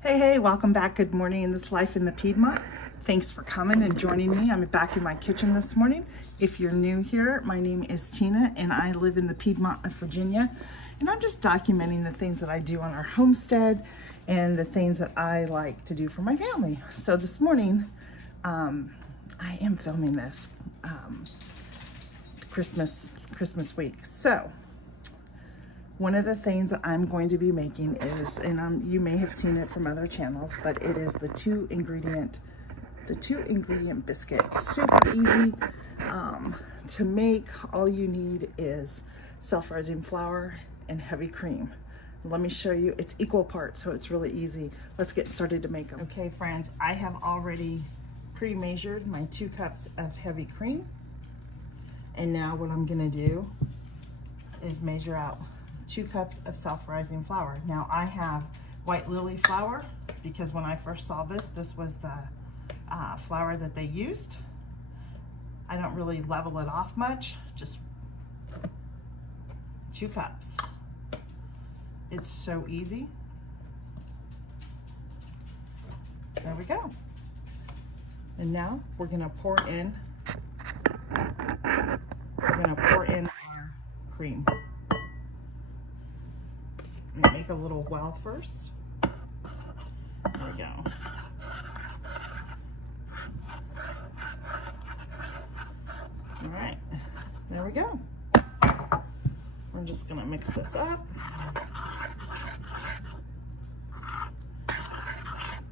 Hey, welcome back. Good morning in this life in the Piedmont. Thanks for coming and joining me. I'm back in my kitchen this morning. If you're new here, my name is Tina and I live in the Piedmont of Virginia. And I'm just documenting the things that I do on our homestead and the things that I like to do for my family. So this morning, I am filming this Christmas week. So one of the things that I'm going to be making is, and you may have seen it from other channels, but it is the two ingredient biscuit. Super easy to make. All you need is self-rising flour and heavy cream. Let me show you. It's equal parts, so it's really easy. Let's get started to make them. Okay, friends, I have already pre-measured my 2 cups of heavy cream. And now what I'm gonna do is measure out 2 cups of self-rising flour. Now I have white lily flour because when I first saw this was the flour that they used. I don't really level it off much, just 2 cups. It's so easy. There we go. And now we're gonna pour in our cream. Make a little well first. There we go. All right, there we go. We're just gonna mix this up.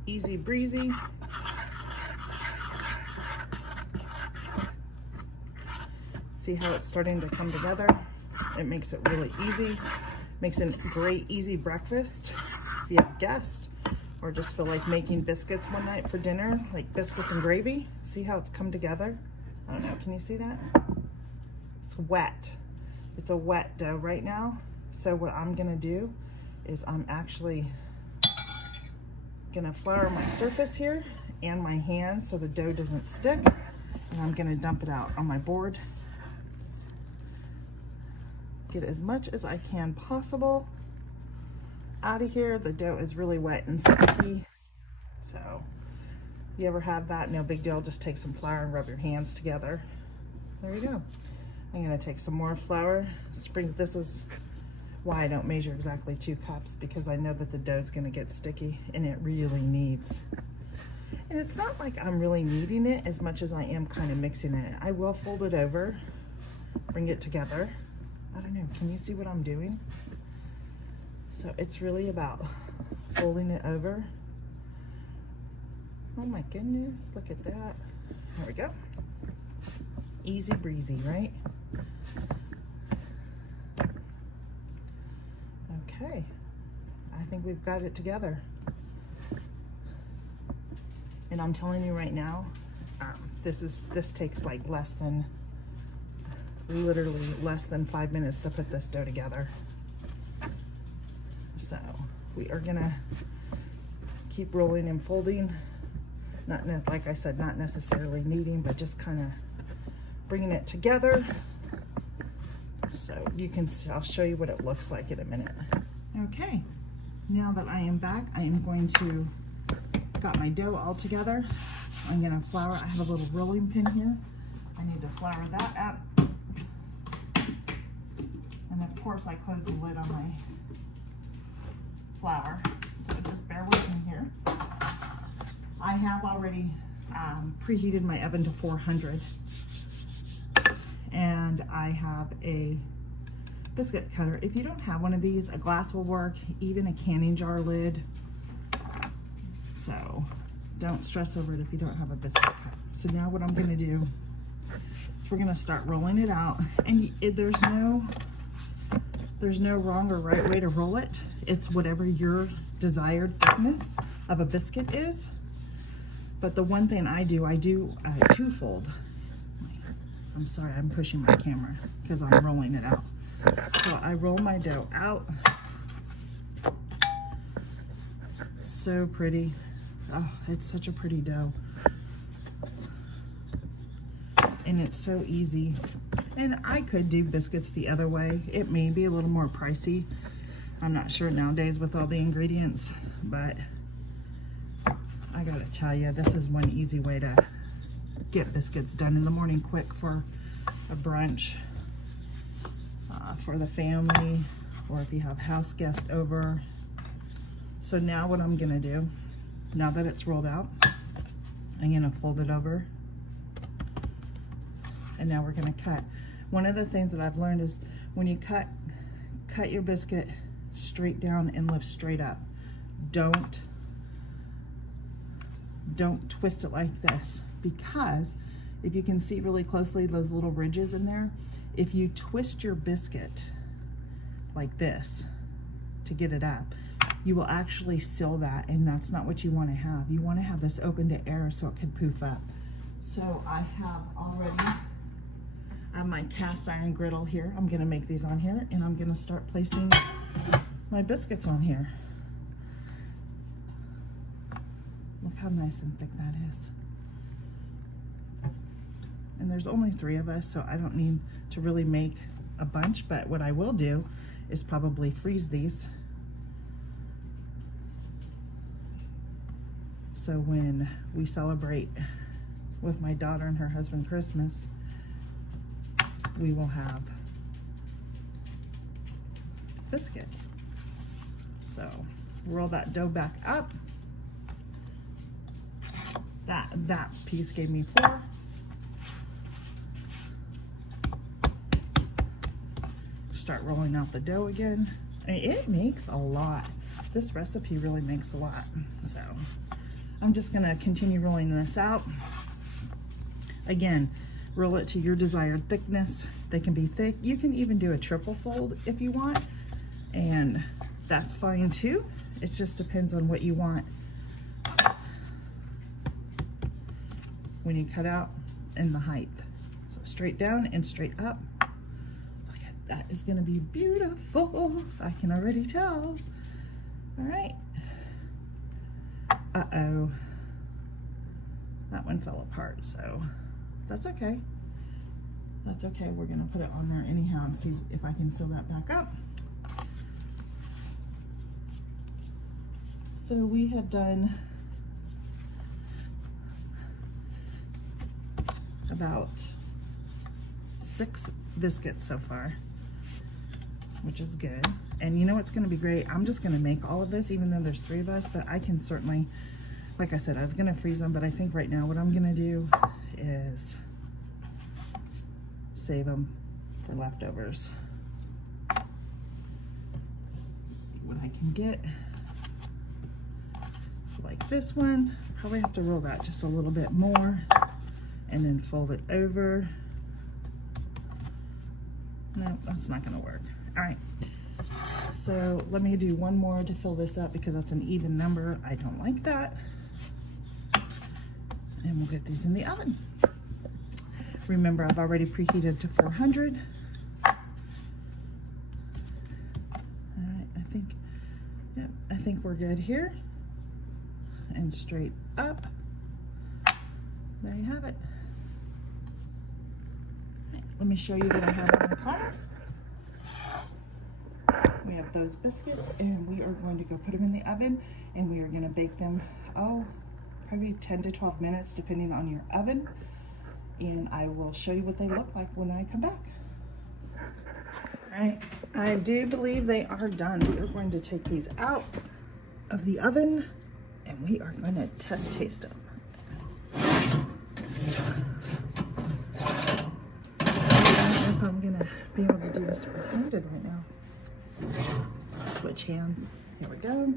Easy breezy. See how it's starting to come together? It makes it really easy. Makes a great easy breakfast if you have guests or just feel like making biscuits one night for dinner, like biscuits and gravy. See how it's come together? I don't know, can you see that? It's wet. It's a wet dough right now. So what I'm gonna do is I'm actually gonna flour my surface here and my hands so the dough doesn't stick. And I'm gonna dump it out on my board. Get as much as I can possible out of here. The dough is really wet and sticky, so you ever have that, no big deal. Just take some flour and rub your hands together. There you go. I'm gonna take some more flour. This is why I don't measure exactly 2 cups, because I know that the dough is gonna get sticky and it really needs. And it's not like I'm really kneading it as much as I am kind of mixing it. I will fold it over, bring it together. I don't know, can you see what I'm doing? So it's really about folding it over. Oh my goodness, look at that. There we go. Easy breezy, right? Okay, I think we've got it together. And I'm telling you right now, this takes like literally less than 5 minutes to put this dough together. So we are gonna keep rolling and folding. Like I said, not necessarily kneading, but just kind of bringing it together. So you can see, I'll show you what it looks like in a minute. Okay, now that I am back, I am going to, got my dough all together. I'm gonna flour, I have a little rolling pin here. I need to flour that up. And of course I close the lid on my flour, so just bear with me here. I have already preheated my oven to 400, and I have a biscuit cutter. If you don't have one of these, a glass will work, even a canning jar lid. So don't stress over it if you don't have a biscuit cutter. So now what I'm gonna do is we're gonna start rolling it out, and there's no wrong or right way to roll it. It's whatever your desired thickness of a biscuit is. But the one thing I do twofold. I'm sorry, I'm pushing my camera because I'm rolling it out. So I roll my dough out. So pretty. Oh, it's such a pretty dough. And it's so easy. And I could do biscuits the other way. It may be a little more pricey. I'm not sure nowadays with all the ingredients, but I gotta tell you, this is one easy way to get biscuits done in the morning quick for a brunch, for the family, or if you have house guests over. So now what I'm gonna do, now that it's rolled out, I'm gonna fold it over, and now we're gonna cut. One of the things that I've learned is when you cut your biscuit straight down and lift straight up. Don't twist it like this, because if you can see really closely those little ridges in there, if you twist your biscuit like this to get it up, you will actually seal that, and that's not what you want to have. You want to have this open to air so it can poof up. So I have my cast iron griddle here. I'm going to make these on here, and I'm going to start placing my biscuits on here. Look how nice and thick that is. And there's only 3 of us, so I don't need to really make a bunch, but what I will do is probably freeze these. So when we celebrate with my daughter and her husband Christmas, we will have biscuits. So roll that dough back up. That piece gave me 4. Start rolling out the dough again. I mean, it makes a lot. This recipe really makes a lot. So I'm just gonna continue rolling this out. Again, roll it to your desired thickness. They can be thick. You can even do a triple fold if you want, and that's fine too. It just depends on what you want when you cut out and the height. So straight down and straight up. Look at that, is gonna be beautiful. I can already tell. All right. Uh-oh. That one fell apart, so that's okay. That's okay. We're gonna put it on there anyhow and see if I can sew that back up. So we have done about 6 biscuits so far, which is good. And you know what's gonna be great? I'm just gonna make all of this, even though there's 3 of us, but I can certainly, like I said, I was gonna freeze them, but I think right now what I'm gonna do is save them for leftovers. Let's see what I can get. So like this one, probably have to roll that just a little bit more and then fold it over. No, that's not gonna work. All right, so let me do one more to fill this up because that's an even number. I don't like that. And we'll get these in the oven. Remember, I've already preheated to 400. All right, I think we're good here. And straight up. There you have it. Right, let me show you what I have on the card. We have those biscuits, and we are going to go put them in the oven, and we are going to bake them, probably 10 to 12 minutes depending on your oven, and I will show you what they look like when I come back. All right, I do believe they are done. We're going to take these out of the oven, and we are going to taste them. I don't know if I'm going to be able to do this one-handed right now. Switch hands. Here we go.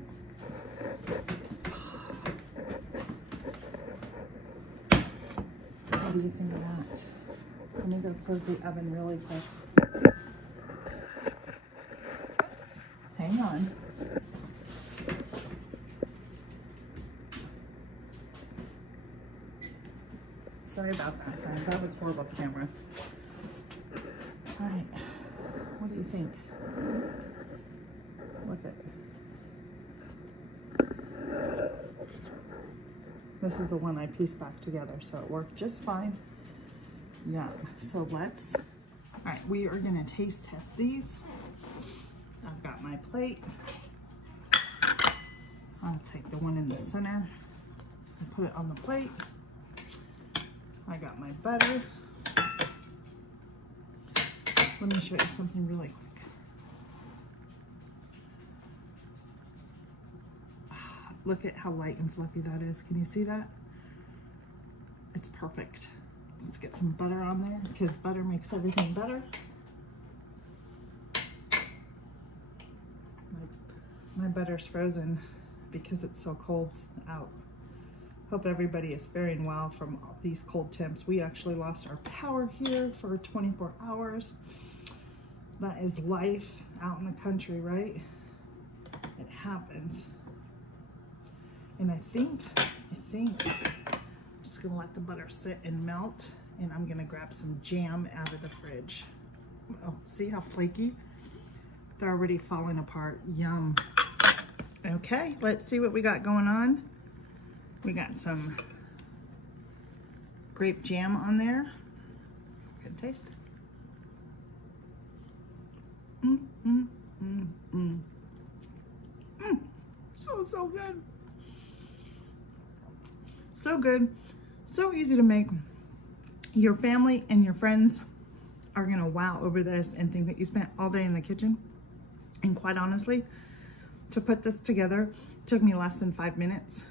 What do you think of that? Let me go close the oven really quick. Oops. Hang on. Sorry about that, friends. That was horrible camera. All right. What do you think? Look at. This is the one I pieced back together, so it worked just fine. Yeah, so let's, all right, we are gonna taste test these. I've got my plate. I'll take the one in the center. and put it on the plate. I got my butter. Let me show you something really quick. Look at how light and fluffy that is. Can you see that? It's perfect. Let's get some butter on there because butter makes everything better. My butter's frozen because it's so cold out. Hope everybody is faring well from these cold temps. We actually lost our power here for 24 hours. That is life out in the country, right? It happens. And I think I'm just gonna let the butter sit and melt, and I'm gonna grab some jam out of the fridge. Oh, see how flaky? They're already falling apart. Yum. Okay, let's see what we got going on. We got some grape jam on there. Good taste. So good. So good. So easy to make. Your family and your friends are gonna wow over this and think that you spent all day in the kitchen. And quite honestly, to put this together took me less than 5 minutes.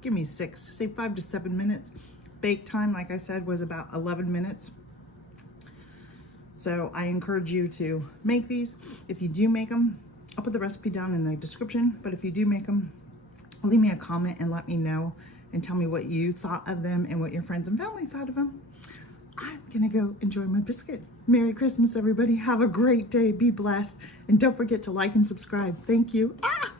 Give me 6, say 5 to 7 minutes. Bake time, like I said, was about 11 minutes. So I encourage you to make these. If you do make them, I'll put the recipe down in the description, but if you do make them, leave me a comment and let me know and tell me what you thought of them and what your friends and family thought of them. I'm gonna go enjoy my biscuit. Merry Christmas, everybody. Have a great day. Be blessed. And don't forget to like and subscribe. Thank you. Ah!